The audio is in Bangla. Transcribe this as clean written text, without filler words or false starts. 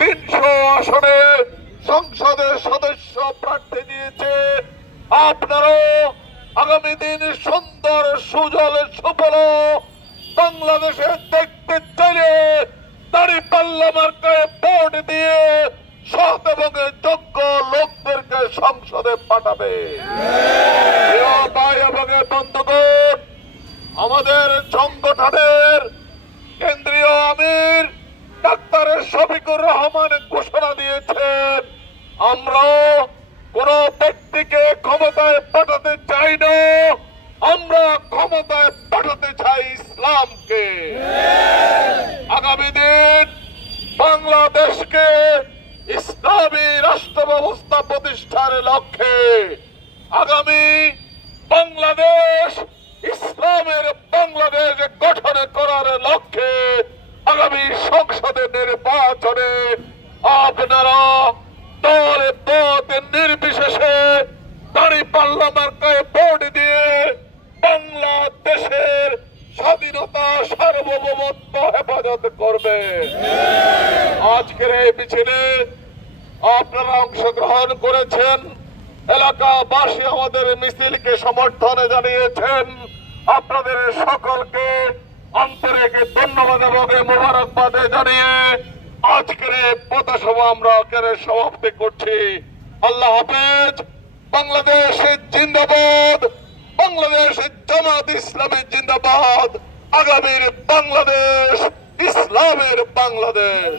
300 আসনে সংসদের সদস্য প্রার্থী দিয়েছে। আপনারও আগামী দিন সুন্দর সুজল সুফল বাংলাদেশে দেখতে চাইলে দাঁড়িপাল্লা মার্কায় ভোট দিয়ে সৎ এবং যোগ্য লোকদেরকে সংসদে পাঠাবে। ভাই এবং বন্ধুগণ, আমাদের সংগঠনের কেন্দ্রীয় আমির ডাক্তার শফিকুর রহমান ঘোষণা দিয়েছেন, আমরা কোন ব্যক্তিকে ক্ষমতায় পাঠাতে চাই না, আমরা ক্ষমতায় পাঠাতে চাই ইসলামকে। আগামী দিন বাংলাদেশকে ইসলামী রাষ্ট্র ব্যবস্থা প্রতিষ্ঠার লক্ষ্যে আগামী বাংলাদেশ ইসলামের বাংলাদেশ গঠন করার লক্ষ্যে আগামী সংসদে নির্বাচনে আপনারা দল পথ নির্বিশেষে দাঁড়িপাল্লা মার্কায় ভোট দিয়ে বাংলাদেশের স্বাধীনতা সার্বভৌমত্ব হেফাজত করবে। আজকের এই মিছিলে আপনারা অংশগ্রহণ করেছেন, এলাকাবাসী আমাদের মিছিলকে সমর্থন জানিয়েছেন। আপনাদের সকলকে আন্তরিক ধন্যবাদ এবং মোবারকবাদ জানিয়ে আজকের পথসভা আমরা সমাপ্তি করছি। আল্লাহ হাফেজ। বাংলাদেশ জিন্দাবাদ, বাংলাদেশ জামাত ইসলামী জিন্দাবাদ, আগামীর বাংলাদেশ ইসলামের বাংলাদেশ।